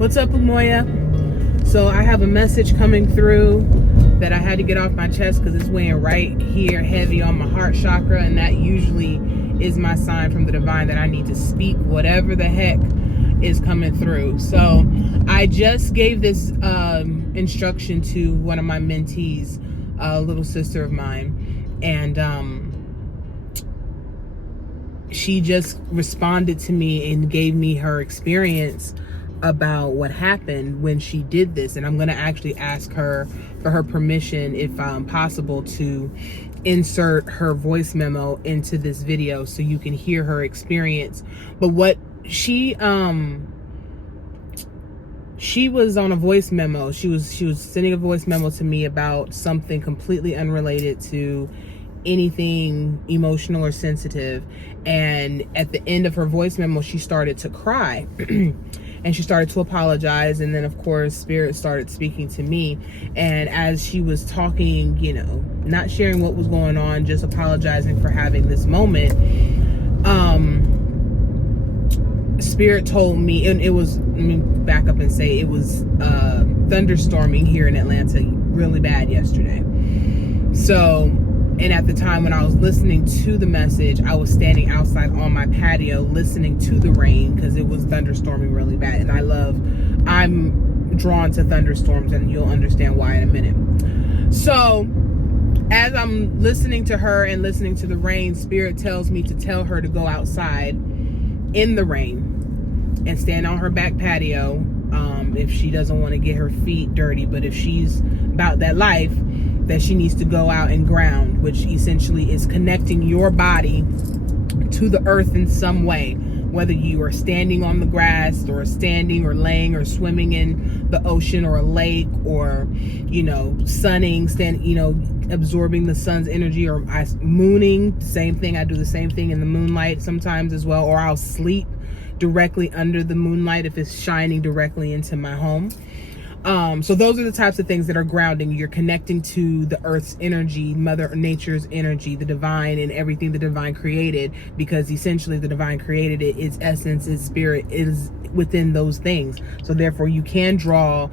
What's up, Umoya? So I have a message coming through that I had to get off my chest because it's weighing right here heavy on my heart chakra, and that usually is my sign from the divine that I need to speak whatever the heck is coming through. So I just gave this instruction to one of my mentees, a little sister of mine, and she just responded to me and gave me her experience about what happened when she did this. And I'm going to actually ask her for her permission, if possible, to insert her voice memo into this video so you can hear her experience. But what she was on a voice memo. She was sending a voice memo to me about something completely unrelated to anything emotional or sensitive. And at the end of her voice memo, she started to cry and she started to apologize. And then of course Spirit started speaking to me, and as she was talking, you know, not sharing what was going on, just apologizing for having this moment, Spirit told me, and it was, let me back up and say, it was thunderstorming here in Atlanta really bad yesterday. So, and at the time when I was listening to the message, I was standing outside on my patio listening to the rain because it was thunderstorming really bad. And I'm drawn to thunderstorms, and you'll understand why in a minute. So as I'm listening to her and listening to the rain, Spirit tells me to tell her to go outside in the rain and stand on her back patio, if she doesn't want to get her feet dirty. But if she's about that life, that she needs to go out and ground, which essentially is connecting your body to the earth in some way, whether you are standing on the grass or standing or laying or swimming in the ocean or a lake, or, you know, sunning, absorbing the sun's energy, or mooning. Same thing. I do the same thing in the moonlight sometimes as well, or I'll sleep directly under the moonlight if it's shining directly into my home. So those are the types of things that are grounding. You're connecting to the earth's energy, Mother Nature's energy, the divine, and everything the divine created, because essentially the divine created it. Its essence, its spirit is within those things. So therefore you can draw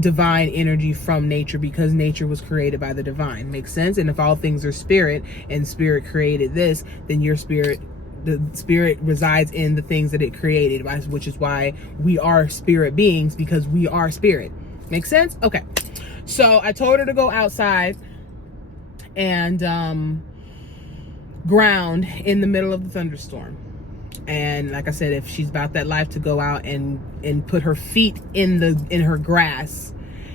divine energy from nature, because nature was created by the divine. Makes sense? And if all things are spirit, and spirit created this, then your spirit, the spirit resides in the things that it created, which is why we are spirit beings, because we are spirit. Make sense? Okay. So I told her to go outside and ground in the middle of the thunderstorm. And like I said, if she's about that life, to go out and put her feet in her grass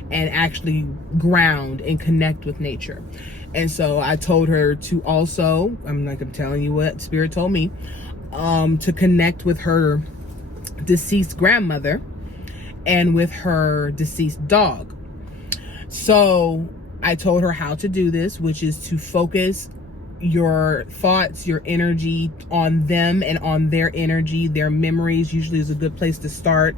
and actually ground and connect with nature. And so I told her to also, I'm telling you what Spirit told me, to connect with her deceased grandmother and with her deceased dog. So I told her how to do this, which is to focus your thoughts, your energy on them and on their energy. Their memories usually is a good place to start.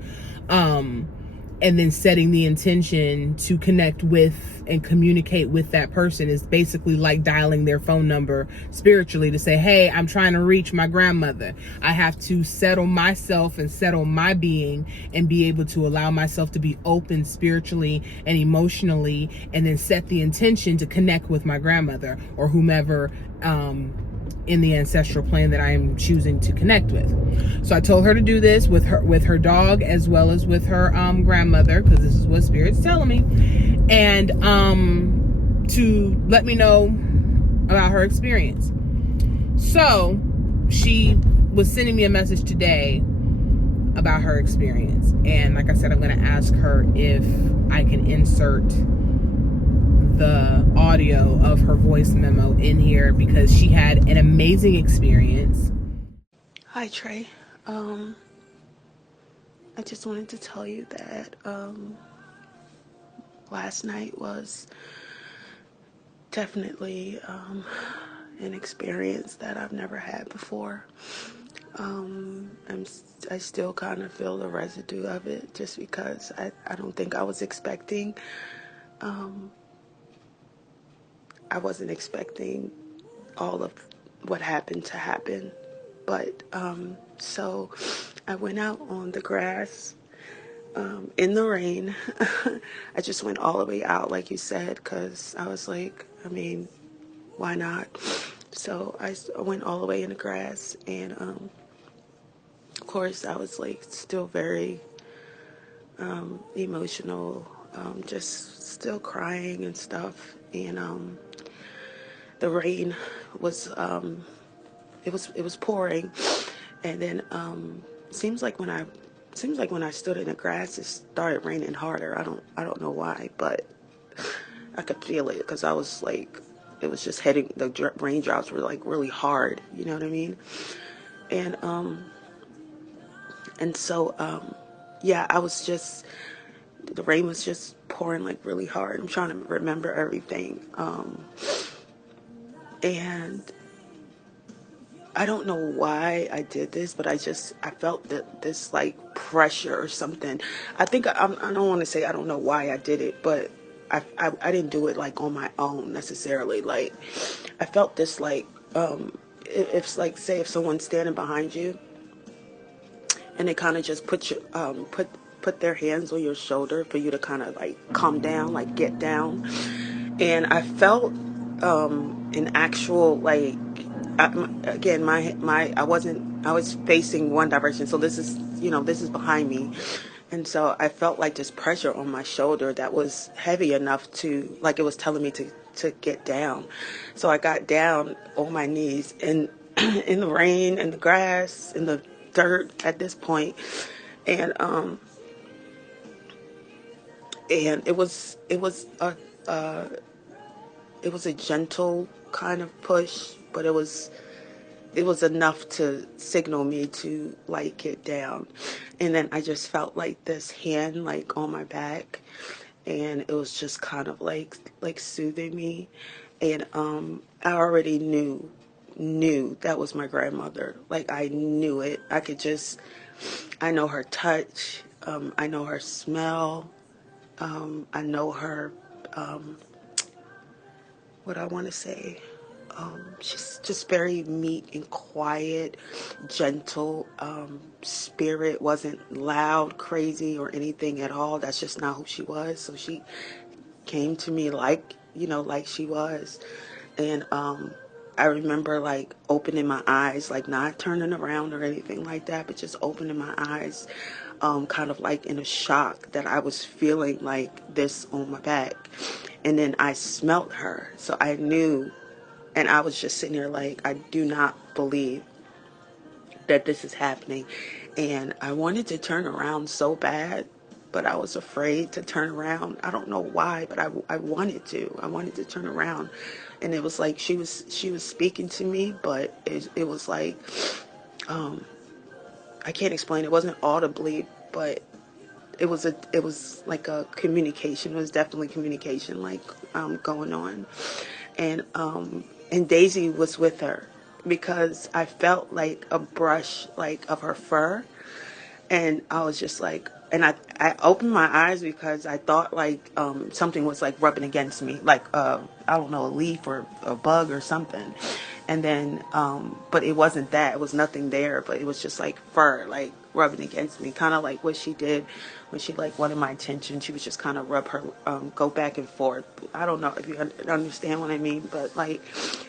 And then setting the intention to connect with and communicate with that person is basically like dialing their phone number spiritually to say, hey, I'm trying to reach my grandmother. I have to settle myself and settle my being and be able to allow myself to be open spiritually and emotionally, and then set the intention to connect with my grandmother or whomever in the ancestral plane that I am choosing to connect with. So I told her to do this with her dog as well as with her grandmother, because this is what Spirit's telling me, and to let me know about her experience. So she was sending me a message today about her experience, and like I said, I'm going to ask her if I can insert the audio of her voice memo in here, because she had an amazing experience. Hi Trey, I just wanted to tell you that last night was definitely an experience that I've never had before. I still kind of feel the residue of it, just because I don't think I was expecting, I wasn't expecting all of what happened to happen. But so I went out on the grass in the rain. I just went all the way out, like you said, because I was like, I mean, why not? So I went all the way in the grass, and of course, I was like still very emotional, just still crying and stuff. And the rain was it was pouring, and then seems like when I stood in the grass, it started raining harder. I don't know why, but I could feel it because I was like, it was just heading. The raindrops were like really hard. You know what I mean? And yeah, I was just, the rain was just pouring like really hard. I'm trying to remember everything. And I don't know why I did this, but I felt that this like pressure or something. I don't want to say I don't know why I did it, but I didn't do it like on my own necessarily. Like I felt this like, if like, say if someone's standing behind you and they kind of just put their hands on your shoulder for you to kind of like calm down, like get down. And I felt an actual like, again, I was facing one direction, so this is behind me, and so I felt like this pressure on my shoulder that was heavy enough to, like, it was telling me to get down. So I got down on my knees and in the rain and the grass and the dirt at this point, and it was a gentle kind of push, but it was enough to signal me to like get down. And then I just felt like this hand like on my back, and it was just kind of like soothing me. And I already knew that was my grandmother. Like I knew it. I know her touch. I know her smell. I know her, what I want to say. She's just very meek and quiet, gentle. Spirit wasn't loud, crazy, or anything at all. That's just not who she was. So she came to me like she was. And I remember like opening my eyes, like not turning around or anything like that, but just opening my eyes, kind of like in a shock that I was feeling like this on my back. And then I smelt her. So I knew, and I was just sitting there like, I do not believe that this is happening. And I wanted to turn around so bad, but I was afraid to turn around. I don't know why, but I wanted to. I wanted to turn around. And it was like she was speaking to me, but it was like, I can't explain. It wasn't audibly, but it was like a communication. It was definitely communication, like going on. And Daisy was with her, because I felt like a brush like of her fur, and I was just like, and I opened my eyes because I thought like something was like rubbing against me, like I don't know, a leaf or a bug or something. And then but it wasn't that. It was nothing there, but it was just like fur like rubbing against me, kind of like what she did when she like wanted my attention. She was just kind of rub her, go back and forth. I don't know if you understand what I mean, but like,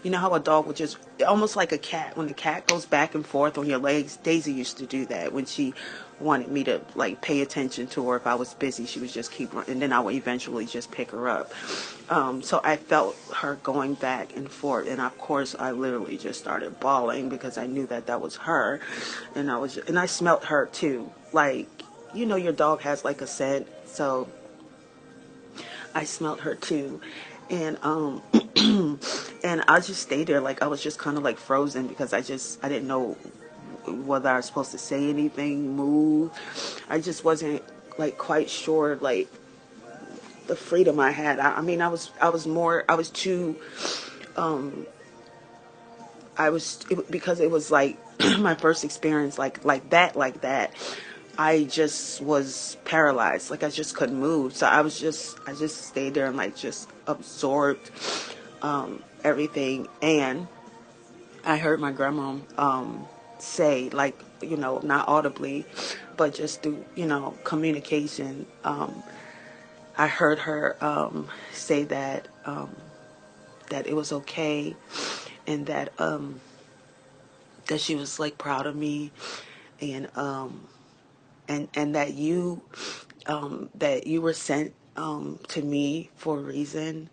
you know how a dog would just, almost like a cat, when the cat goes back and forth on your legs. Daisy used to do that when she wanted me to like pay attention to her. If I was busy, she would just keep running, and then I would eventually just pick her up. So I felt her going back and forth, and of course I literally just started bawling because I knew that was her. And I smelt her too, like, your dog has like a scent, so I smelled her too. And and I just stayed there, like I was just kind of like frozen, because I didn't know whether I was supposed to say anything, move. I just wasn't like quite sure, like the freedom I had. I mean, I was too, because it was like my first experience like that. I just was paralyzed. Like I just couldn't move. So I just stayed there and like just absorbed everything. And I heard my grandma say, like, not audibly, but just through, communication. I heard her say that it was okay, and that she was like proud of me, and and that you were sent to me for a reason,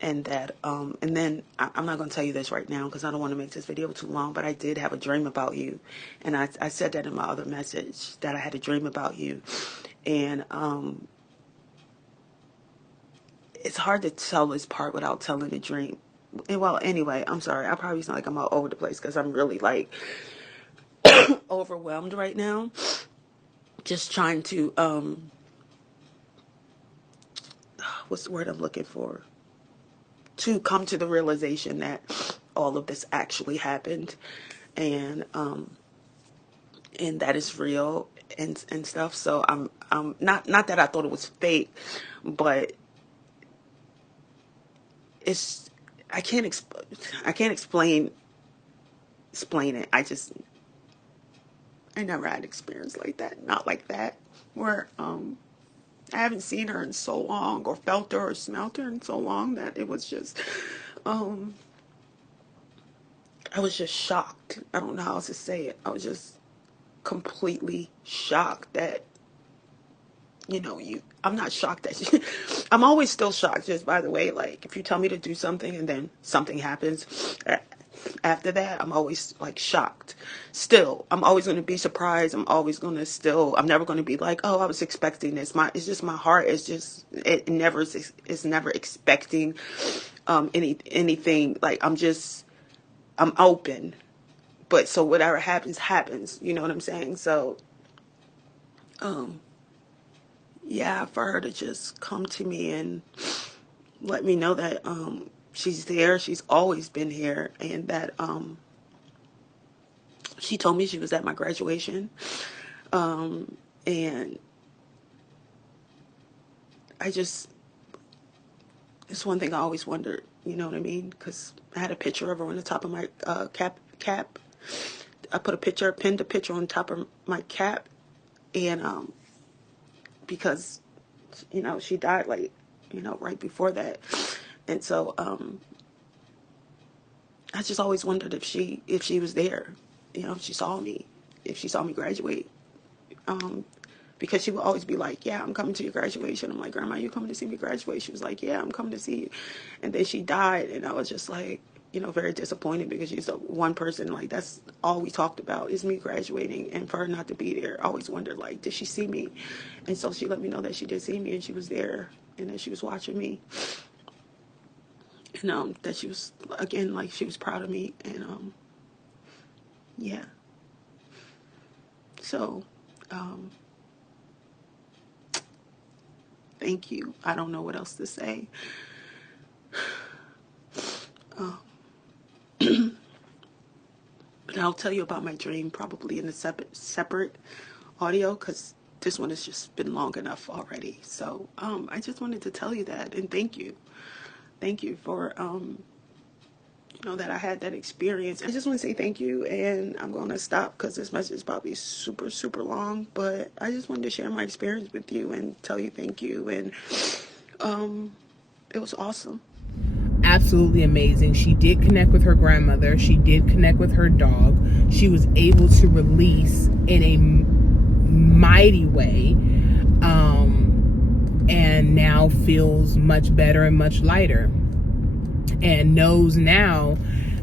and that and then I'm not going to tell you this right now because I don't want to make this video too long, but I did have a dream about you, and I said that in my other message, that I had a dream about you, and it's hard to tell this part without telling the dream. Well, anyway, I'm sorry. I probably sound like I'm all over the place because I'm really like overwhelmed right now. Just trying to what's the word I'm looking for? To come to the realization that all of this actually happened, and that is real, and stuff. So I'm not that I thought it was fake, but it's I can't explain it. I never had experience like that, not like that, where I haven't seen her in so long, or felt her or smelt her in so long, that it was just I was just shocked. I don't know how else to say it. I was just completely shocked that, I'm not shocked that I'm always still shocked, just by the way, like, if you tell me to do something and then something happens after that, I'm always like shocked. Still, I'm always going to be surprised. I'm never going to be like, oh, I was expecting this. It's just my heart is just, it's never expecting anything. Like, I'm open. But so whatever happens, you know what I'm saying? So, yeah, for her to just come to me and let me know that she's there, she's always been here, and that she told me she was at my graduation, and it's one thing I always wondered, you know what I mean? Because I had a picture of her on the top of my cap. I pinned a picture on top of my cap, and because she died like right before that, and so I just always wondered if she was there, if she saw me graduate, because she would always be like, yeah, I'm coming to your graduation. I'm like, Grandma, you coming to see me graduate? She was like, yeah, I'm coming to see you. And then she died, and I was just like, very disappointed, because she's the one person, like, that's all we talked about is me graduating, and for her not to be there, I always wondered, like, did she see me? And so she let me know that she did see me, and she was there, and that she was watching me, and that she was, again, like, she was proud of me, and yeah. So thank you. I don't know what else to say. But I'll tell you about my dream probably in a separate audio, because this one has just been long enough already. So I just wanted to tell you that, and thank you for that I had that experience. I just want to say thank you, and I'm going to stop because this message is probably super, super long, but I just wanted to share my experience with you and tell you thank you, and it was awesome. Absolutely amazing. She did connect with her grandmother. She did connect with her dog. She was able to release in a mighty way, and now feels much better and much lighter, and knows now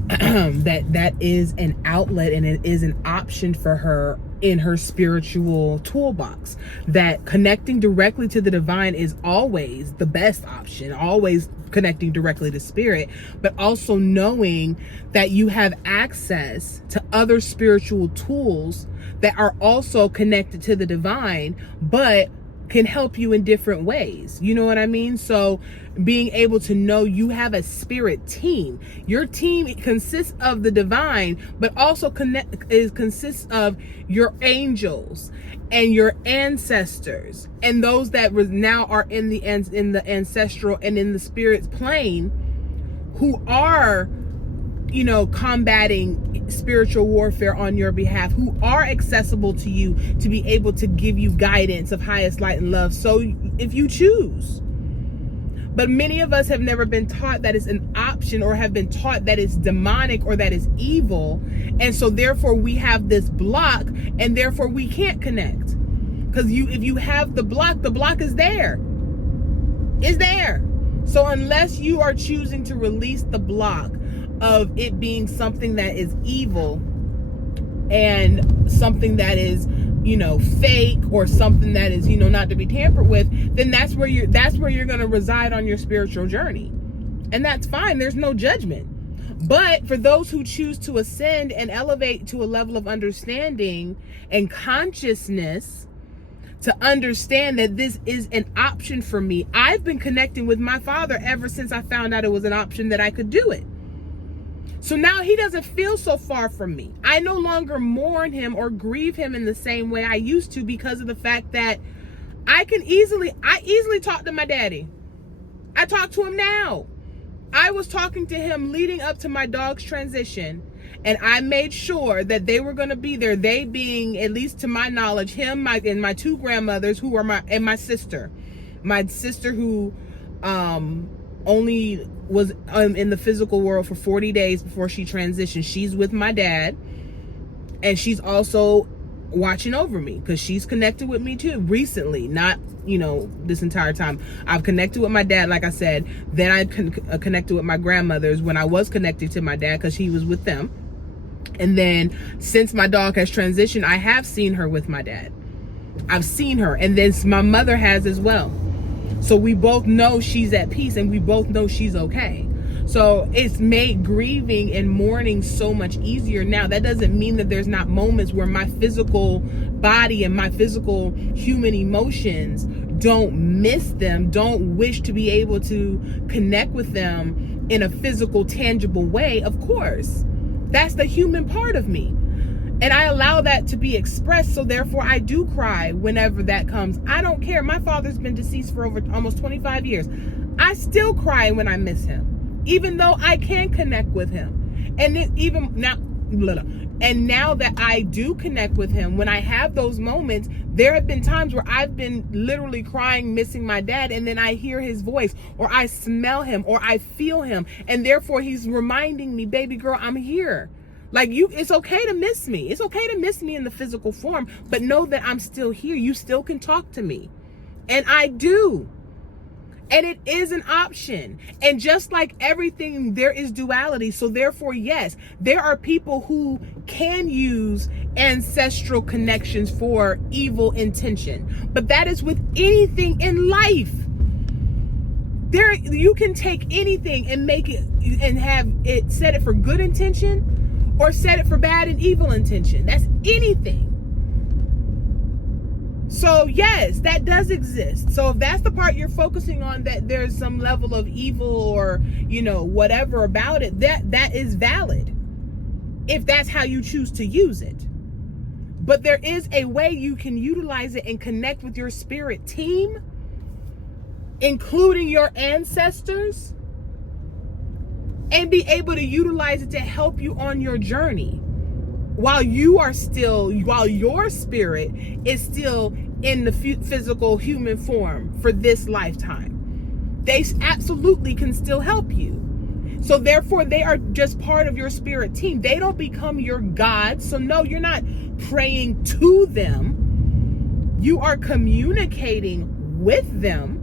that is an outlet, and it is an option for her in her spiritual toolbox. That connecting directly to the divine is always the best option, always connecting directly to spirit, but also knowing that you have access to other spiritual tools that are also connected to the divine, but can help you in different ways. You know what I mean? So being able to know you have a spirit team. Your team consists of the divine, but also consists of your angels and your ancestors, and those that now are in the ancestral and in the spirit plane, who are combating spiritual warfare on your behalf, who are accessible to you to be able to give you guidance of highest light and love. So if you choose. But many of us have never been taught that it's an option, or have been taught that it's demonic or that it's evil. And so therefore we have this block, and therefore we can't connect. Because if you have the block is there. It's there. So unless you are choosing to release the block of it being something that is evil and something that is, fake, or something that is, not to be tampered with, then that's where you're going to reside on your spiritual journey. And that's fine. There's no judgment. But for those who choose to ascend and elevate to a level of understanding and consciousness, to understand that this is an option for me. I've been connecting with my Father ever since I found out it was an option that I could do it. So now he doesn't feel so far from me. I no longer mourn him or grieve him in the same way I used to, because of the fact that I easily talk to my daddy. I talk to him now. I was talking to him leading up to my dog's transition, and I made sure that they were going to be there. They being, at least to my knowledge, him, and my two grandmothers, who are my sister. My sister, who only was in the physical world for 40 days before she transitioned. She's with my dad, and she's also watching over me, because she's connected with me too recently, not this entire time. I've connected with my dad, like I said. Then I connected with my grandmothers when I was connected to my dad, because he was with them. And then since my dog has transitioned, I have seen her with my dad. I've seen her, and then my mother has as well. So we both know she's at peace, and we both know she's okay. So it's made grieving and mourning so much easier now. That doesn't mean that there's not moments where my physical body and my physical human emotions don't miss them, don't wish to be able to connect with them in a physical, tangible way. Of course, that's the human part of me. And I allow that to be expressed, so therefore I do cry whenever that comes. I don't care. My father's been deceased for over almost 25 years. I still cry when I miss him, even though I can connect with him. And even now, and now that I do connect with him, when I have those moments, there have been times where I've been literally crying, missing my dad, and then I hear his voice, or I smell him, or I feel him, and therefore he's reminding me, baby girl, I'm here. Like, it's okay to miss me. It's okay to miss me in the physical form, but know that I'm still here. You still can talk to me. And I do. And it is an option. And just like everything, there is duality. So therefore, yes, there are people who can use ancestral connections for evil intention. But that is with anything in life. You can take anything and make it, and have it, set it for good intention, or set it for bad and evil intention. That's anything. So yes, that does exist. So if that's the part you're focusing on, that there's some level of evil or, whatever about it, that is valid, if that's how you choose to use it. But there is a way you can utilize it and connect with your spirit team, including your ancestors, and be able to utilize it to help you on your journey while your spirit is still in the physical human form for this lifetime. They absolutely can still help you. So therefore, they are just part of your spirit team. They don't become your God. So no, you're not praying to them. You are communicating with them.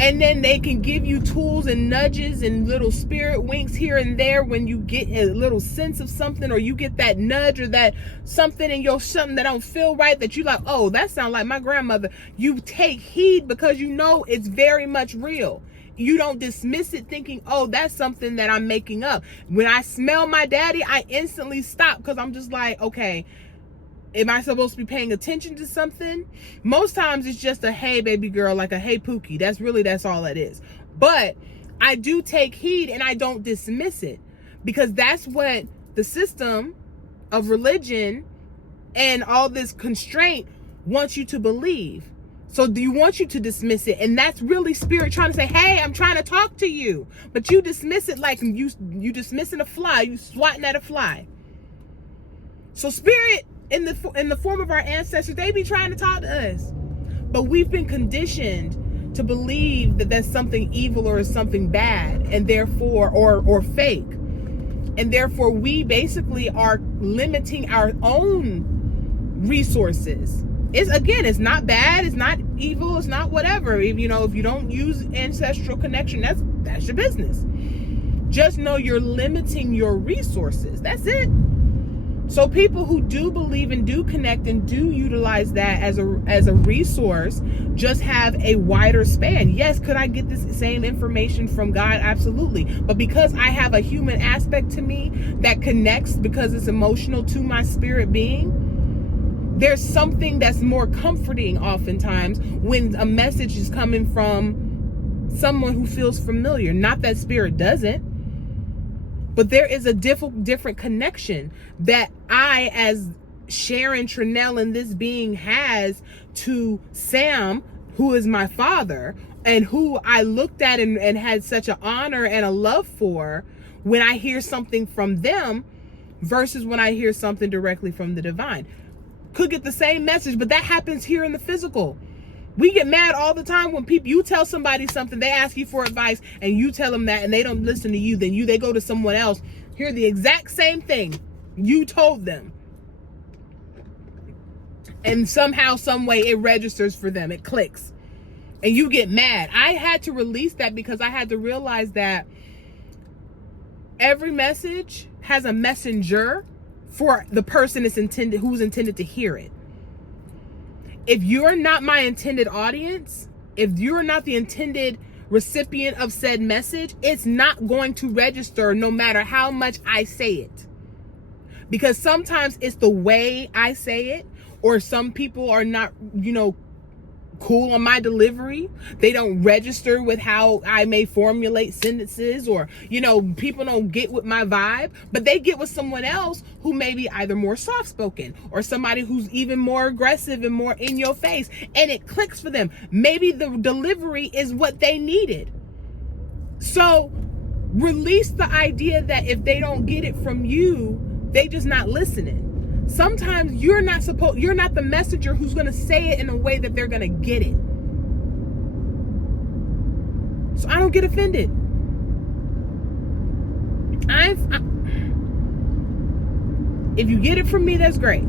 And then they can give you tools and nudges and little spirit winks here and there when you get a little sense of something, or you get that nudge or that something in your something that don't feel right, that you like, oh, that sounds like my grandmother. You take heed because you know it's very much real. You don't dismiss it thinking, oh, that's something that I'm making up. When I smell my daddy, I instantly stop, because I'm just like, okay, am I supposed to be paying attention to something? Most times it's just a hey baby girl, like a hey Pookie. That's all it is. But I do take heed, and I don't dismiss it, because that's what the system of religion and all this constraint wants you to believe. So do you want you to dismiss it? And that's really spirit trying to say, hey, I'm trying to talk to you. But you dismiss it like you dismissing a fly, you swatting at a fly. So spirit in the form of our ancestors, they be trying to talk to us. But we've been conditioned to believe that that's something evil or something bad, and therefore, or fake. And therefore we basically are limiting our own resources. It's not bad, it's not evil, it's not whatever. If you don't use ancestral connection, that's your business. Just know you're limiting your resources. That's it. So people who do believe and do connect and do utilize that as a resource just have a wider span. Yes, could I get this same information from God? Absolutely. But because I have a human aspect to me that connects because it's emotional to my spirit being, there's something that's more comforting oftentimes when a message is coming from someone who feels familiar. Not that spirit doesn't, but there is a different connection that I, as Sharon Trinell and this being, has to Sam, who is my father, and who I looked at and had such an honor and a love for when I hear something from them versus when I hear something directly from the divine. Could get the same message, but that happens here in the physical. We get mad all the time when you tell somebody something, they ask you for advice, and you tell them that, and they don't listen to you. Then they go to someone else, hear the exact same thing you told them, and somehow, some way, it registers for them. It clicks, and you get mad. I had to release that because I had to realize that every message has a messenger for the person who's intended to hear it. If you're not my intended audience, if you're not the intended recipient of said message, it's not going to register no matter how much I say it. Because sometimes it's the way I say it, or some people are not, cool on my delivery. They don't register with how I may formulate sentences, or, people don't get with my vibe, but they get with someone else who may be either more soft-spoken or somebody who's even more aggressive and more in your face, and it clicks for them. Maybe the delivery is what they needed. So release the idea that if they don't get it from you, they just not listening. Sometimes you're not the messenger who's going to say it in a way that they're going to get it. So I don't get offended. If you get it from me, that's great.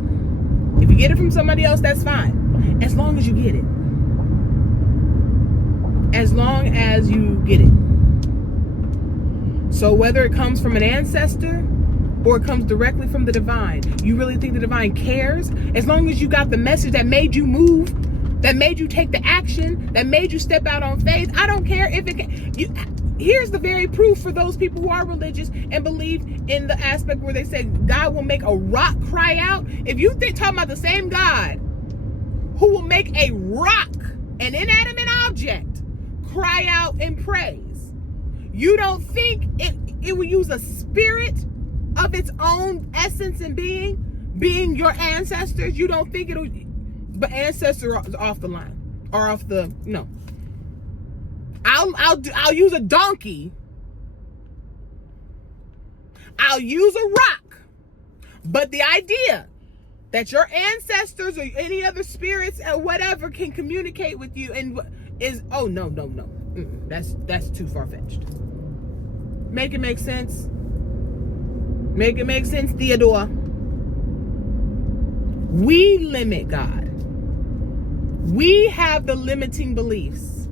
If you get it from somebody else, that's fine. As long as you get it. As long as you get it. So whether it comes from an ancestor or it comes directly from the divine, you really think the divine cares? As long as you got the message that made you move, that made you take the action, that made you step out on faith, I don't care if it can. Here's the very proof for those people who are religious and believe in the aspect where they say God will make a rock cry out. If you talking about the same God who will make a rock, an inanimate object, cry out in praise, you don't think it will use a spirit of its own essence and being your ancestors? You don't think it'll? But ancestors are off the line, or off the no. I'll use a donkey. I'll use a rock. But the idea that your ancestors or any other spirits or whatever can communicate with you and is no. That's too far-fetched. Make it make sense. Make it make sense, Theodore. We limit God. We have the limiting beliefs,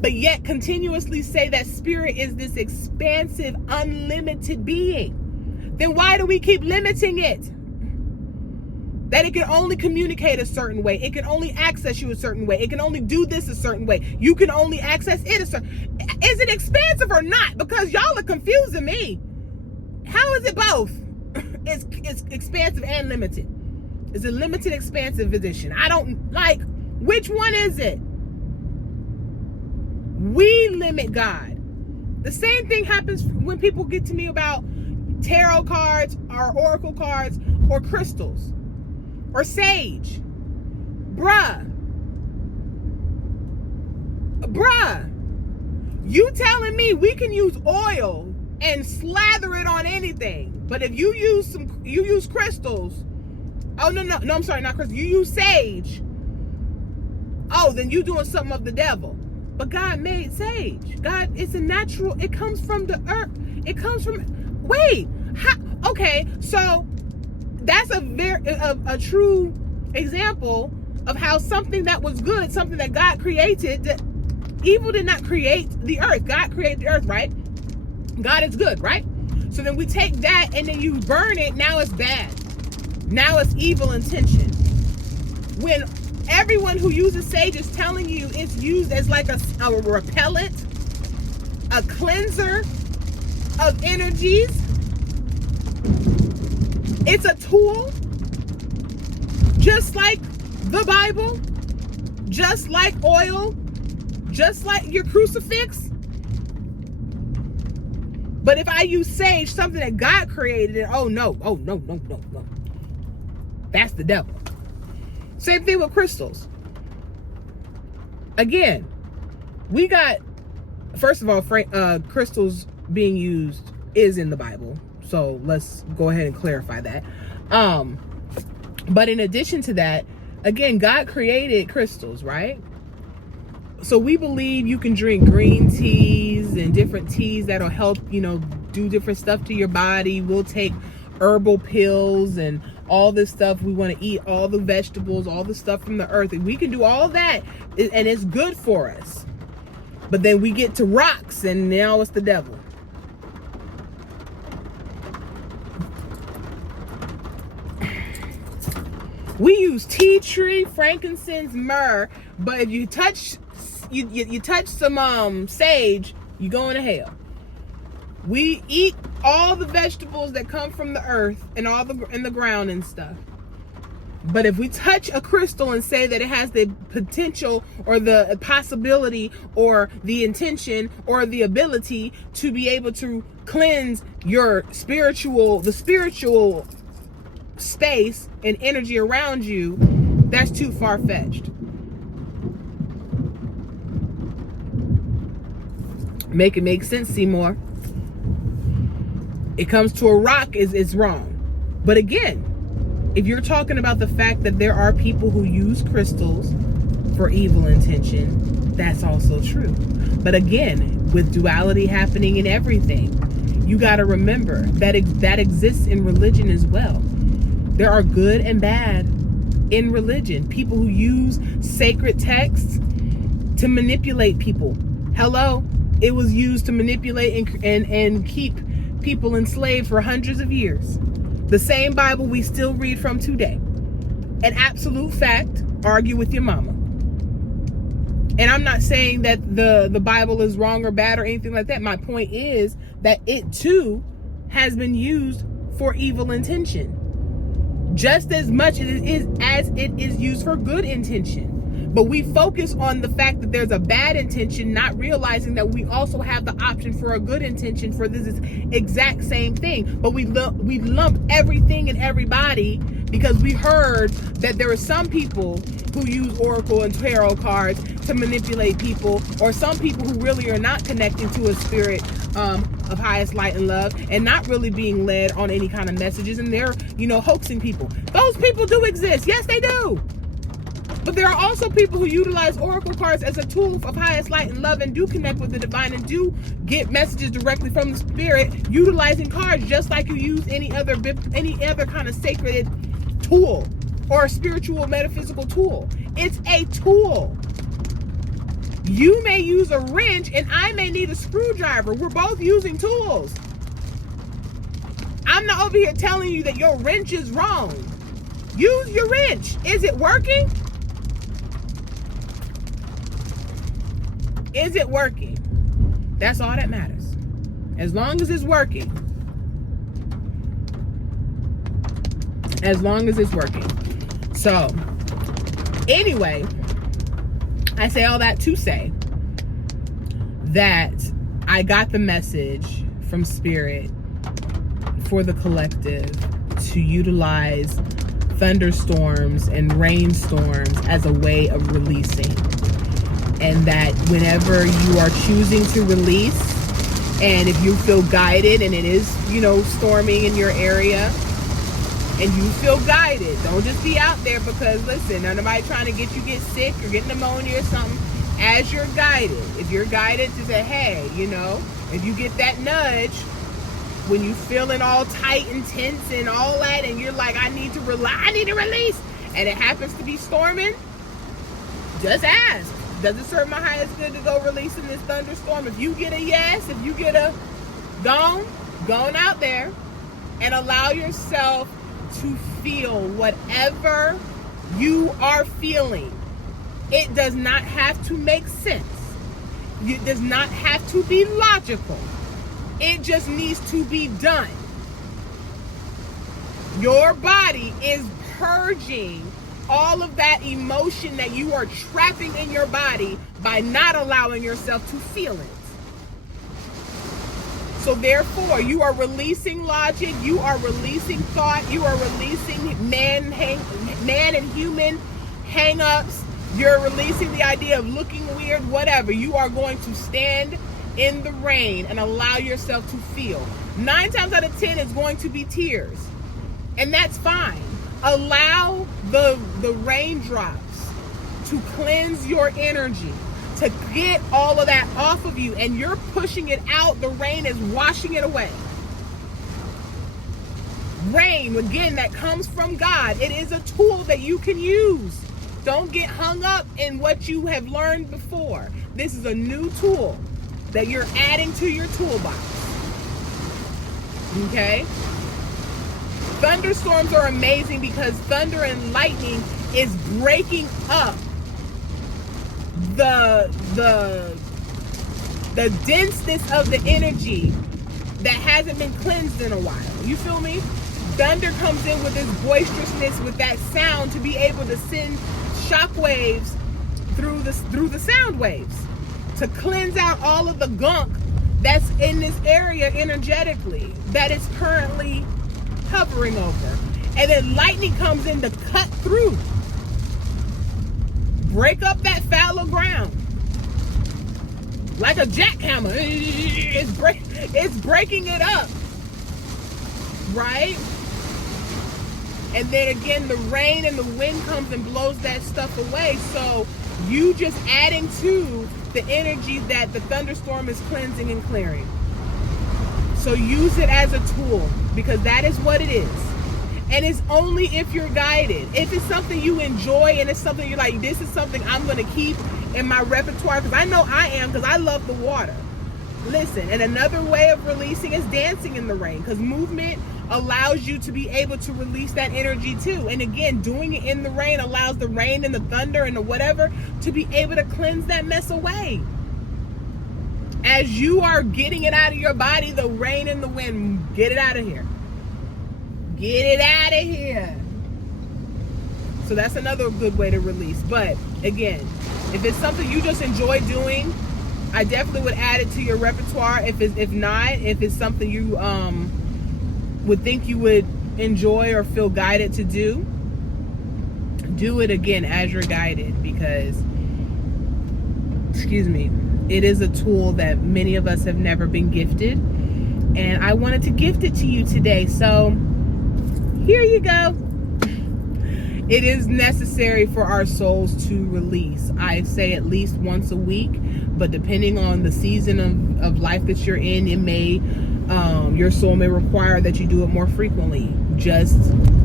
but yet continuously say that spirit is this expansive, unlimited being. Then why do we keep limiting it? That it can only communicate a certain way. It can only access you a certain way. It can only do this a certain way. You can only access it a certain. Is it expansive or not? Because y'all are confusing me. How is it both? It's expansive and limited. It's a limited expansive edition. I don't like, which one is it? We limit God. The same thing happens when people get to me about tarot cards or oracle cards or crystals or sage. Bruh, bruh, you telling me we can use oil and slather it on anything, but if you use crystals, no, I'm sorry, not crystals, you use sage, then you doing something of the devil. But God made sage. God, it's a natural, it comes from the earth. It comes from, okay, so that's a true example of how something that was good, something that God created, that evil did not create the earth. God created the earth, right? God is good, right? So then we take that and then you burn it, now it's bad. Now it's evil intention. When everyone who uses sage is telling you it's used as like a repellent, a cleanser of energies. It's a tool, just like the Bible, just like oil, just like your crucifix. But if I use sage, something that God created, no. That's the devil. Same thing with crystals. Again, we got, first of all, crystals being used is in the Bible. So let's go ahead and clarify that. But in addition to that, again, God created crystals, right? So we believe you can drink green teas and different teas that'll help, do different stuff to your body. We'll take herbal pills and all this stuff. We want to eat all the vegetables, all the stuff from the earth. And we can do all that, and it's good for us. But then we get to rocks, and now it's the devil. We use tea tree, frankincense, myrrh, but if you touch you touch some sage, you going to hell. We eat all the vegetables that come from the earth and all in the ground and stuff. But if we touch a crystal and say that it has the potential or the possibility or the intention or the ability to be able to cleanse the spiritual space and energy around you, that's too far-fetched. Make it make sense, Seymour. It comes to a rock, it's wrong. But again, if you're talking about the fact that there are people who use crystals for evil intention, that's also true. But again, with duality happening in everything, you got to remember that that exists in religion as well. There are good and bad in religion. People who use sacred texts to manipulate people. Hello? It was used to manipulate and keep people enslaved for hundreds of years. The same Bible we still read from today. An absolute fact. Argue with your mama. And I'm not saying that the Bible is wrong or bad or anything like that. My point is that it too has been used for evil intention. Just as much as it is used for good intention. But we focus on the fact that there's a bad intention, not realizing that we also have the option for a good intention for this exact same thing. But we lump everything and everybody because we heard that there are some people who use oracle and tarot cards to manipulate people, or some people who really are not connecting to a spirit of highest light and love and not really being led on any kind of messages, and they're hoaxing people. Those people do exist. Yes, they do. But there are also people who utilize oracle cards as a tool of highest light and love and do connect with the divine and do get messages directly from the spirit, utilizing cards just like you use any other kind of sacred tool or a spiritual metaphysical tool. It's a tool. You may use a wrench and I may need a screwdriver. We're both using tools. I'm not over here telling you that your wrench is wrong. Use your wrench. Is it working? Is it working? That's all that matters. As long as it's working. As long as it's working. So, anyway, I say all that to say that I got the message from Spirit for the collective to utilize thunderstorms and rainstorms as a way of releasing. and that whenever you are choosing to release, and if you feel guided and it is, storming in your area, and you feel guided, don't just be out there because, listen, nobody trying to get sick or get pneumonia or something. As you're guided, if you're guided to say, hey, if you get that nudge, when you feeling all tight and tense and all that, and you're like, I need to release, and it happens to be storming, just ask, does it serve my highest good to go release in this thunderstorm? If you get a yes, if you get a going out there and allow yourself to feel whatever you are feeling. It does not have to make sense. It does not have to be logical. It just needs to be done. Your body is purging all of that emotion that you are trapping in your body by not allowing yourself to feel it. So therefore, you are releasing logic, you are releasing thought, you are releasing man and human hang-ups, you're releasing the idea of looking weird, whatever. You are going to stand in the rain and allow yourself to feel. 9 times out of 10, it's going to be tears. And that's fine. Allow the raindrops to cleanse your energy, to get all of that off of you, and you're pushing it out. The rain is washing it away. Rain, again, that comes from God. It is a tool that you can use. Don't get hung up in what you have learned before. This is a new tool that you're adding to your toolbox. Okay? Thunderstorms are amazing because thunder and lightning is breaking up the denseness of the energy that hasn't been cleansed in a while. You feel me? Thunder comes in with this boisterousness, with that sound, to be able to send shock waves through the sound waves, to cleanse out all of the gunk that's in this area energetically that is currently hovering over. And then lightning comes in to cut through, break up that fallow ground like a jackhammer. It's breaking it up, right? And then again, the rain and the wind comes and blows that stuff away. So you just adding to the energy that the thunderstorm is cleansing and clearing. So use it as a tool, because that is what it is. And it's only if you're guided. If it's something you enjoy and it's something you're like, this is something I'm going to keep in my repertoire, because I know I am, because I love the water. Listen, and another way of releasing is dancing in the rain, because movement allows you to be able to release that energy too. And again, doing it in the rain allows the rain and the thunder and the whatever to be able to cleanse that mess away. As you are getting it out of your body, the rain and the wind, get it out of here. Get it out of here. So that's another good way to release. But again, if it's something you just enjoy doing, I definitely would add it to your repertoire. If it's something you would think you would enjoy or feel guided to do it again as you're guided, because, it is a tool that many of us have never been gifted, and I wanted to gift it to you today. So here you go. It is necessary for our souls to release. I say at least once a week, but depending on the season of life that you're in, it may your soul may require that you do it more frequently. Just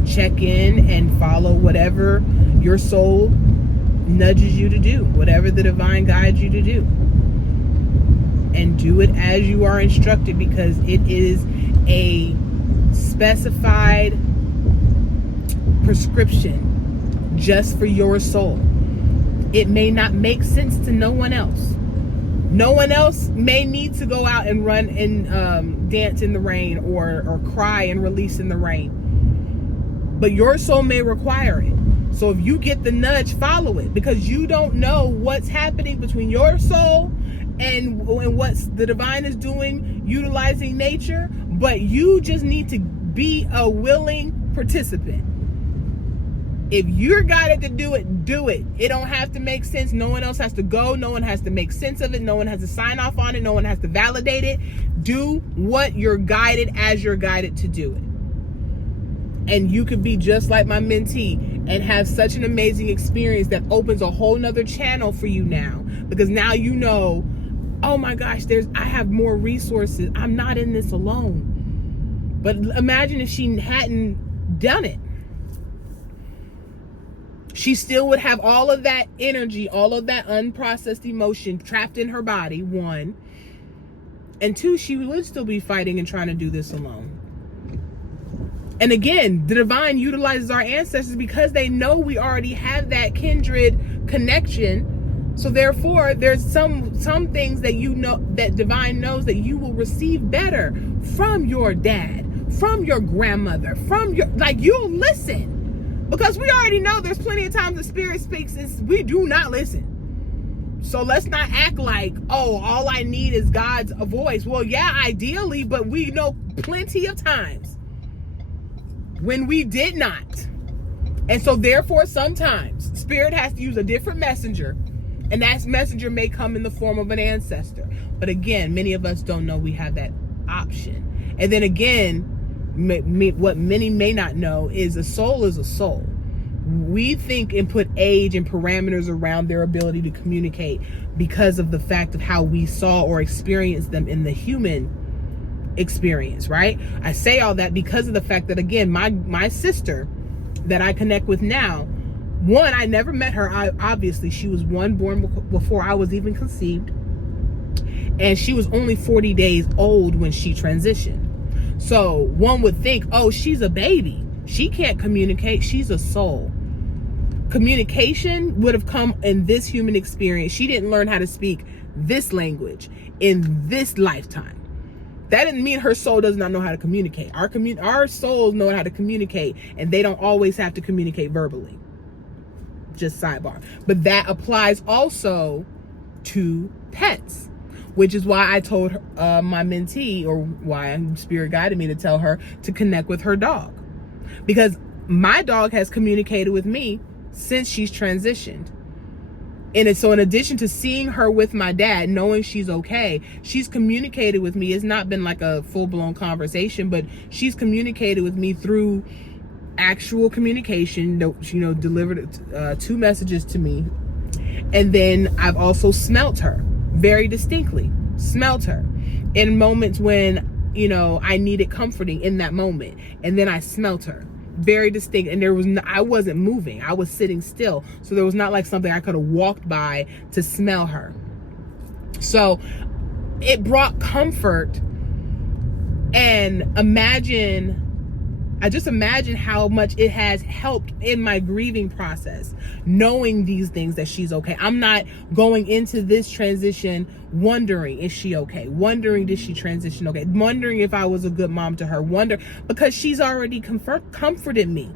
check in and follow whatever your soul nudges you to do, whatever the divine guides you to do, and do it as you are instructed, because it is a specified prescription just for your soul. It may not make sense to no one else. No one else may need to go out and run and dance in the rain or cry and release in the rain. But your soul may require it. So if you get the nudge, follow it, because you don't know what's happening between your soul and what the divine is doing, utilizing nature. But you just need to be a willing participant. If you're guided to do it, do it. It don't have to make sense. No one else has to go. No one has to make sense of it. No one has to sign off on it. No one has to validate it. Do what you're guided as you're guided to do it. And you could be just like my mentee and have such an amazing experience that opens a whole nother channel for you now. Because now you know, oh my gosh, I have more resources. I'm not in this alone. But imagine if she hadn't done it. She still would have all of that energy, all of that unprocessed emotion trapped in her body, one. And two, she would still be fighting and trying to do this alone. And again, the divine utilizes our ancestors because they know we already have that kindred connection. So therefore, there's some things that you know, that divine knows that you will receive better from your dad, from your grandmother, from your, like, you'll listen. Because we already know there's plenty of times the spirit speaks and we do not listen. So let's not act like, oh, all I need is God's voice. Well, yeah, ideally, but we know plenty of times when we did not. And so therefore, sometimes spirit has to use a different messenger, and that messenger may come in the form of an ancestor. But again, many of us don't know we have that option. And then again, what many may not know is a soul is a soul. We think and put age and parameters around their ability to communicate because of the fact of how we saw or experienced them in the human experience, right? I say all that because of the fact that, again, my sister that I connect with now, one, I never met her. Obviously, she was born before I was even conceived, and she was only 40 days old when she transitioned. So one would think, oh, she's a baby. She can't communicate. She's a soul. Communication would have come in this human experience. She didn't learn how to speak this language in this lifetime. That didn't mean her soul does not know how to communicate. Our souls know how to communicate, and they don't always have to communicate verbally. Just sidebar. But that applies also to pets. Which is why I told my mentee, or why spirit guided me to tell her to connect with her dog. Because my dog has communicated with me since she's transitioned. And so in addition to seeing her with my dad, knowing she's okay, she's communicated with me. It's not been like a full-blown conversation, but she's communicated with me through actual communication. You know, delivered 2 messages to me. And then I've also smelt her. Very distinctly smelt her in moments when, you know, I needed comforting in that moment, and then I smelt her very distinct. And I wasn't moving, I was sitting still, so there was not like something I could have walked by to smell her. So it brought comfort. And I just imagine how much it has helped in my grieving process, knowing these things, that she's okay. I'm not going into this transition wondering, is she okay? Wondering, did she transition okay? Wondering if I was a good mom to her. Because she's already comforted me.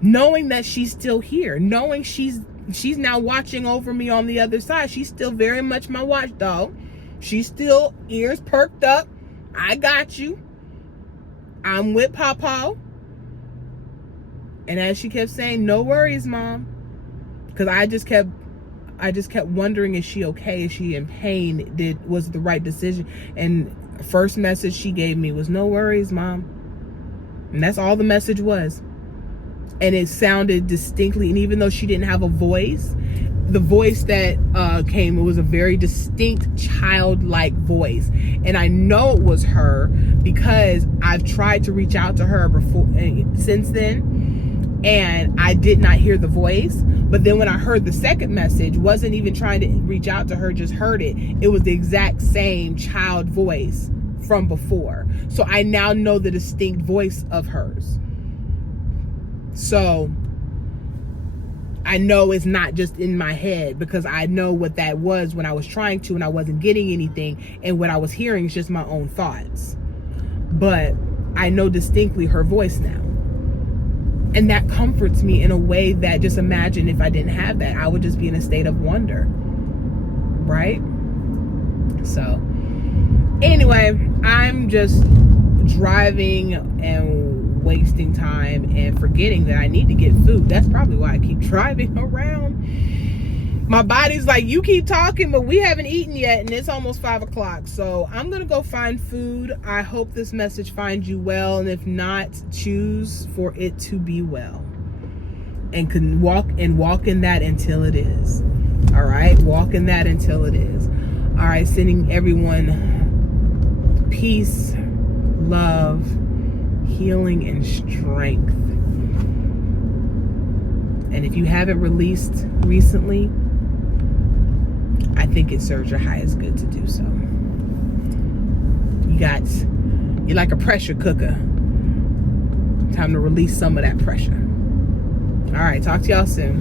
Knowing that she's still here. Knowing she's now watching over me on the other side. She's still very much my watchdog. She's still ears perked up. I got you. I'm with Pawpaw. And as she kept saying, no worries, Mom. Because I just kept wondering, is she okay? Is she in pain? Was it the right decision? And the first message she gave me was, no worries, Mom. And that's all the message was. And it sounded distinctly, and even though she didn't have a voice, the voice that came, it was a very distinct childlike voice. And I know it was her because I've tried to reach out to her before, since then, and I did not hear the voice. But then when I heard the second message, wasn't even trying to reach out to her, just heard it. It was the exact same child voice from before. So I now know the distinct voice of hers. So I know it's not just in my head, because I know what that was when I was trying to and I wasn't getting anything, and what I was hearing is just my own thoughts. But I know distinctly her voice now. And that comforts me in a way that, just imagine if I didn't have that, I would just be in a state of wonder. Right? So, anyway, I'm just driving and wasting time and forgetting that I need to get food. That's probably why I keep driving around. My body's like, you keep talking, but we haven't eaten yet, and it's almost 5 o'clock. So I'm gonna go find food. I hope this message finds you well, and if not, choose for it to be well, and can walk in that until it is. All right, walk in that until it is. All right, sending everyone peace, love, healing, and strength. And if you haven't released recently, I think it serves your highest good to do so. You're like a pressure cooker. Time to release some of that pressure. All right, talk to y'all soon.